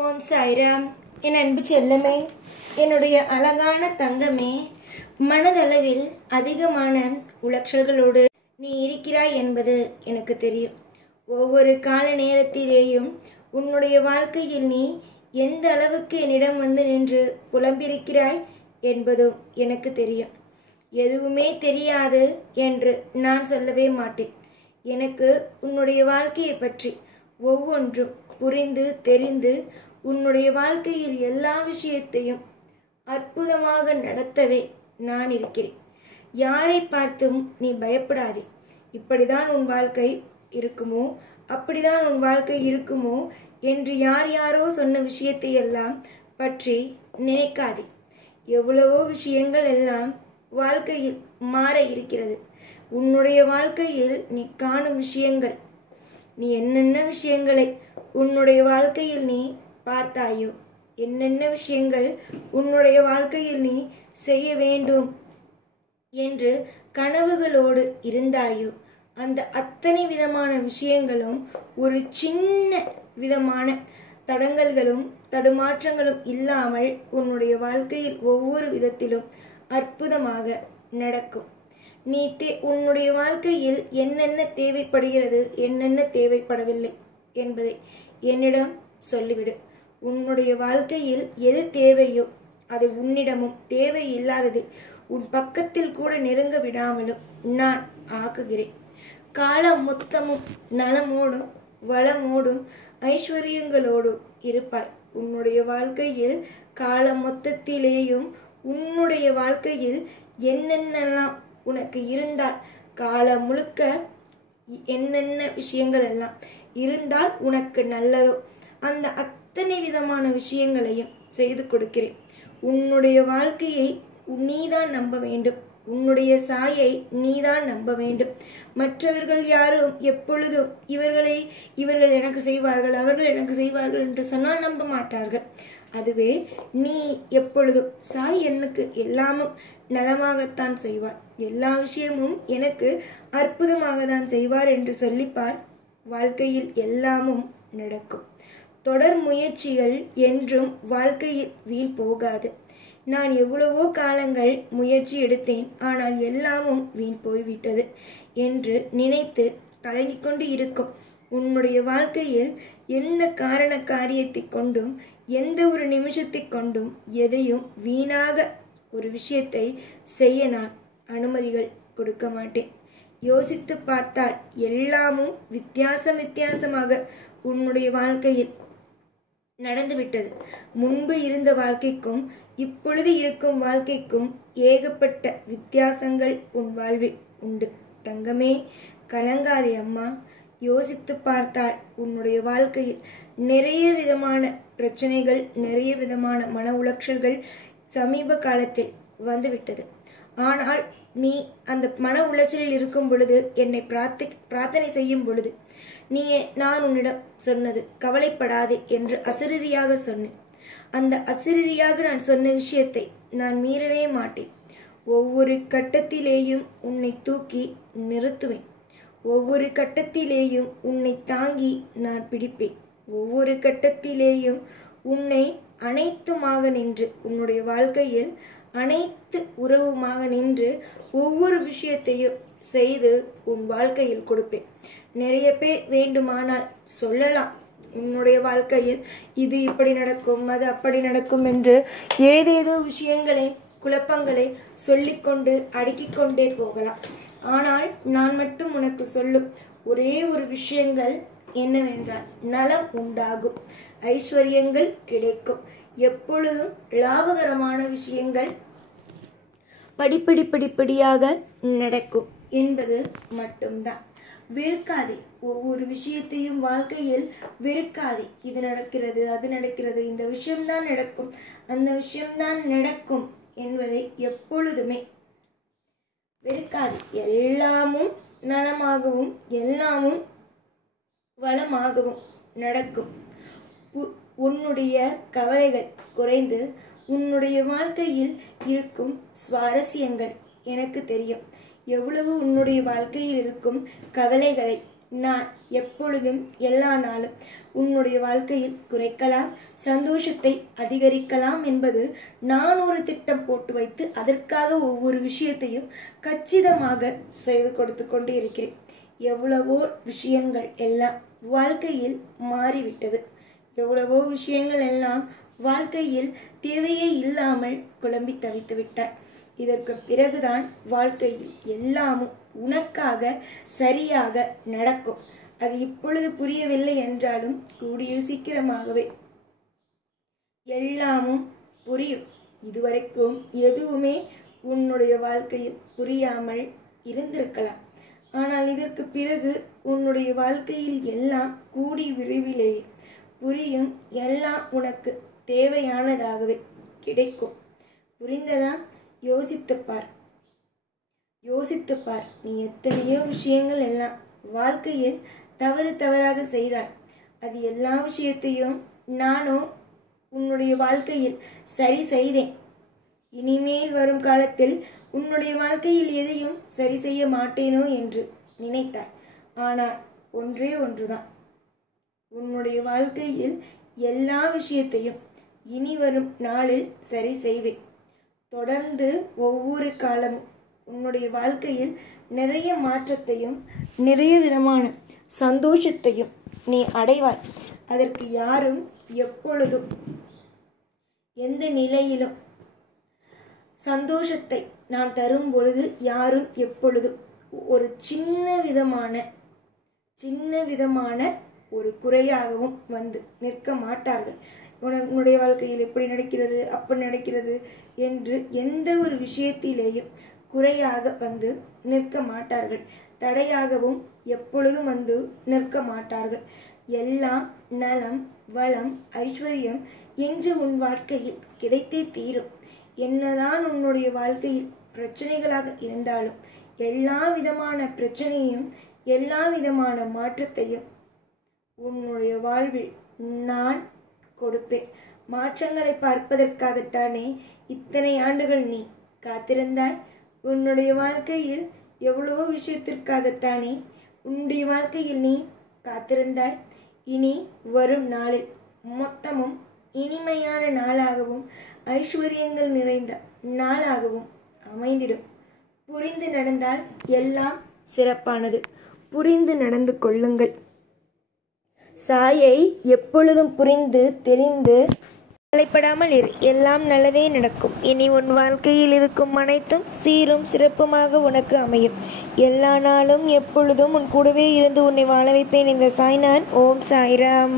ஓம் சாய்ராம். என் அன்பு செல்லமே, என்னுடைய அழகான தங்கமே, மனதளவில் அதிகமான உளைச்சல்களோடு நீ இருக்கிறாய் என்பது எனக்கு தெரியும். ஒவ்வொரு கால நேரத்திலேயும் உன்னுடைய வாழ்க்கையில் நீ எந்த அளவுக்கு என்னிடம் வந்து நின்று புலம்பிருக்கிறாய் என்பதும் எனக்கு தெரியும். எதுவுமே தெரியாது என்று நான் சொல்லவே மாட்டேன். எனக்கு உன்னுடைய வாழ்க்கையை பற்றி ஒவ்வொன்றும் புரிந்து தெரிந்து உன்னுடைய வாழ்க்கையில் எல்லா விஷயத்தையும் அற்புதமாக நடத்தவே நான் இருக்கிறேன். யாரை பார்த்தும் நீ பயப்படாதே. இப்படிதான் உன் வாழ்க்கை இருக்குமோ, அப்படிதான் உன் வாழ்க்கை இருக்குமோ என்று யார் யாரோ சொன்ன விஷயத்தை எல்லாம் பற்றி நினைக்காதே. எவ்வளவோ விஷயங்கள் எல்லாம் வாழ்க்கையில் மாற இருக்கிறது. உன்னுடைய வாழ்க்கையில் நீ காணும் விஷயங்கள், நீ என்னென்ன விஷயங்களை உன்னுடைய வாழ்க்கையில் நீ பார்த்தாயோ, என்னென்ன விஷயங்கள் உன்னுடைய வாழ்க்கையில் நீ செய்ய வேண்டும் என்று கனவுகளோடு இருந்தாயோ, அந்த அத்தனை விதமான விஷயங்களும் ஒரு சின்ன விதமான தடங்கல்களும் தடுமாற்றங்களும் இல்லாமல் உன்னுடைய வாழ்க்கையில் ஒவ்வொரு விதத்திலும் அற்புதமாக நடக்கும். நீ உன்னுடைய வாழ்க்கையில் என்னென்ன தேவைப்படுகிறது, என்னென்ன தேவைப்படவில்லை என்பதை என்னிடம் சொல்லிவிடு. உன்னுடைய வாழ்க்கையில் எது தேவையோ அது உன்னிடமும், தேவை இல்லாதது உன் பக்கத்தில் கூட நெருங்க விடாமலும் நான் ஆக்குகிறேன். காலம் மொத்தமும் நலமோடும் வளமோடும் ஐஸ்வர்யங்களோடும் இருப்பாய். உன்னுடைய வாழ்க்கையில் காலம் மொத்தத்திலேயும் உன்னுடைய வாழ்க்கையில் என்னென்னலாம் உனக்கு இருந்தால், காலம் முழுக்க என்னென்ன விஷயங்கள் எல்லாம் இருந்தால் உனக்கு நல்லதோ அந்த அத்தனை விதமான விஷயங்களையும் செய்து கொடுக்கிறேன். உன்னுடைய வாழ்க்கையை நீதான் நம்ப வேண்டும். உன்னுடைய சாயை நீதான் நம்ப வேண்டும். மற்றவர்கள் யாரும் எப்பொழுதும் இவர்கள் எனக்கு செய்வார்கள், அவர்கள் எனக்கு செய்வார்கள் என்று சொன்னால் நம்ப மாட்டார்கள். அதுவே நீ எப்பொழுதும் சாய் எனக்கு எல்லாமும் நலமாகத்தான் செய்வார், எல்லா விஷயமும் எனக்கு அற்புதமாக தான் செய்வார் என்று சொல்லிப்பார். வாழ்க்கையில் எல்லாமும் நடக்கும். தொடர் முயற்சிகள் என்றும் வாழ்க்கையில் வீண் போகாது. நான் எவ்வளவோ காலங்கள் முயற்சி எடுத்தேன், ஆனால் எல்லாமும் வீண் போய்விட்டது என்று நினைத்து கலங்கிக் கொண்டு இருக்கும் உன்னுடைய வாழ்க்கையில் எந்த காரண காரியத்தை கொண்டும், எந்த ஒரு நிமிஷத்தை கொண்டும் எதையும் வீணாக ஒரு விஷயத்தை செய்ய நான் அனுமதிகள் கொடுக்க மாட்டேன். யோசித்து பார்த்தால் எல்லாமும் வித்தியாசமாக உன்னுடைய வாழ்க்கையில் நடந்துவிட்டது. முன்பு இருந்த வாழ்க்கைக்கும் இப்பொழுது இருக்கும் வாழ்க்கைக்கும் ஏகப்பட்ட வித்தியாசங்கள் உன் வாழ்வில் உண்டு. தங்கமே, கலங்காதே அம்மா. யோசித்து பார்த்தால் உன்னுடைய வாழ்க்கையில் நிறைய விதமான பிரச்சனைகள், நிறைய விதமான மன உளைச்சல்கள் சமீப காலத்தில் வந்துவிட்டது. ஆனால் நீ அந்த மன உளைச்சலில் இருக்கும் பொழுது என்னை பிரார்த்தனை செய்யும் பொழுது நான் உன்னிடம் சொன்னது கவலைப்படாதே என்று அசரீரியாக சொன்னேன். அந்த அசரீரியாக நான் சொன்ன விஷயத்தை நான் மீறவே மாட்டேன். ஒவ்வொரு கட்டத்திலேயும் உன்னை தூக்கி நிறுத்துவேன். ஒவ்வொரு கட்டத்திலேயும் உன்னை தாங்கி நான் பிடிப்பேன். ஒவ்வொரு கட்டத்திலேயும் உன்னை அனைத்துமாக நின்று, உன்னுடைய வாழ்க்கையில் அனைத்து உறவுமாக நின்று ஒவ்வொரு விஷயத்தையும் செய்து உன் வாழ்க்கையில் கொடுப்பேன். நிறைய பேர் வேண்டுமானால் சொல்லலாம், உன்னுடைய வாழ்க்கையில் இது இப்படி நடக்கும், அது அப்படி நடக்கும் என்று ஏதேதோ விஷயங்களை, குழப்பங்களை சொல்லிக்கொண்டு அடுக்கிக்கொண்டே போகலாம். ஆனால் நான் மட்டும் உனக்கு சொல்லும் ஒரே ஒரு விஷயங்கள் என்னவென்றால், நலம் உண்டாகும், ஐஸ்வர்யங்கள் கிடைக்கும், எப்பொழுதும் லாபகரமான விஷயங்கள் படிப்படியாக நடக்கும் என்பது மட்டும்தான். வெறுக்காதே. ஒவ்வொரு விஷயத்தையும் வாழ்க்கையில் வெறுக்காதே. இது நடக்கிறது, அது நடக்கிறது, இந்த விஷயம்தான் நடக்கும், அந்த விஷயம்தான் நடக்கும் என்பதை எப்பொழுதுமே வெறுக்காதே. எல்லாமும் நலமாகவும் எல்லாமும் வளமாகவும் நடக்கும். உன்னுடைய கவலைகள் குறைந்து உன்னுடைய வாழ்க்கையில் இருக்கும் சுவாரஸ்யங்கள் எனக்கு தெரியும். எவ்வளவு உன்னுடைய வாழ்க்கையில் இருக்கும் கவலைகளை நான் எப்பொழுதும் எல்லா நாளும் உன்னுடைய வாழ்க்கையில் குறைக்கலாம், சந்தோஷத்தை அதிகரிக்கலாம் என்பது நான் ஒரு திட்டம் போட்டு வைத்து அதற்காக ஒவ்வொரு விஷயத்தையும் கச்சிதமாக செய்து கொடுத்து கொண்டு இருக்கிறேன். எவ்வளவோ விஷயங்கள் எல்லாம் வாழ்க்கையில் மாறிவிட்டது. எவ்வளவோ விஷயங்கள் எல்லாம் வாழ்க்கையில் தேவையே இல்லாமல் குழம்பி தவித்து விட்டாய். இதற்கு பிறகுதான் வாழ்க்கையில் எல்லாமும் உனக்காக சரியாக நடக்கும். அது இப்பொழுது புரியவில்லை என்றாலும் கூடிய சீக்கிரமாகவே எல்லாமும் புரியும். இதுவரைக்கும் எதுவுமே உன்னுடைய வாழ்க்கையில் புரியாமல் இருந்திருக்கலாம். ஆனால் இதற்கு பிறகு உன்னுடைய வாழ்க்கையில் எல்லாம் கூடி விரைவிலேயே புரியும். எல்லாம் உனக்கு தேவையானதாகவே கிடைக்கும். புரிந்ததா? யோசித்துப்பார். நீ எத்தனையோ விஷயங்கள் எல்லாம் வாழ்க்கையில் தவறாக செய்தாய். அது எல்லா விஷயத்தையும் நானோ உன்னுடைய வாழ்க்கையில் சரி செய்தேன். இனிமேல் வரும் காலத்தில் உன்னுடைய வாழ்க்கையில் எதையும் சரி செய்ய மாட்டேனோ என்று நினைத்தாய். ஆனால் ஒன்றே ஒன்றுதான், உன்னுடைய வாழ்க்கையில் எல்லா விஷயத்தையும் இனி வரும் நாளில் சரி செய்வேன். தொடர்ந்து ஒவ்வொரு காலமும் உன்னுடைய வாழ்க்கையில் நிறைய மாற்றத்தையும் நிறைய விதமான சந்தோஷத்தையும் நீ அடைவாய். அதற்கு யாரும் எப்பொழுதும் எந்த நிலையிலும் சந்தோஷத்தை நான் தரும் பொழுது யாரும் எப்பொழுதும் ஒரு சின்ன விதமான ஒரு குறையாகவும் வந்து நிற்க மாட்டார்கள். உன்னுடைய வாழ்க்கையில் எப்படி நடக்கிறது, அப்படி நடக்கிறது என்று எந்த ஒரு விஷயத்திலேயும் குறையாக வந்து நிற்க மாட்டார்கள். தடையாகவும் எப்பொழுதும் வந்து நிற்க மாட்டார்கள். எல்லாம் நலம், வளம், ஐஸ்வர்யம் என்று உன் வாழ்க்கையில் கிடைத்தே தீரும். என்னதான் உன்னுடைய வாழ்க்கையில் பிரச்சனைகளாக இருந்தாலும் எல்லா விதமான பிரச்சனையும் எல்லா விதமான மாற்றத்தையும் உன்னுடைய வாழ்வில் நான் கொடுப்பேன். மாற்றங்களை பார்ப்பதற்காகத்தானே இத்தனை ஆண்டுகள் நீ காத்திருந்தாய். உன்னுடைய வாழ்க்கையில் எவ்வளவோ விஷயத்திற்காகத்தானே உன்னுடைய வாழ்க்கையில் நீ காத்திருந்தாய். இனி வரும் நாளில் மொத்தமும் இனிமையான நாளாகவும் ஐஸ்வர்யங்கள் நிறைந்த நாளாகவும் அமைந்திடும். புரிந்து நடந்தால் எல்லாம் சிறப்பானது. புரிந்து நடந்து கொள்ளுங்கள். சாயை எப்பொழுதும் புரிந்து தெரிந்து கவலைப்படாமல் இரு. எல்லாம் நல்லதே நடக்கும். இனி உன் வாழ்க்கையில் இருக்கும் அனைத்தும் சீரும் சிறப்புமாக உனக்கு அமையும். எல்லா நாளும் எப்பொழுதும் உன் கூடவே இருந்து உன்னை வாழ வைப்பேன். இந்த சாய்நான். ஓம் சாய்ராம்.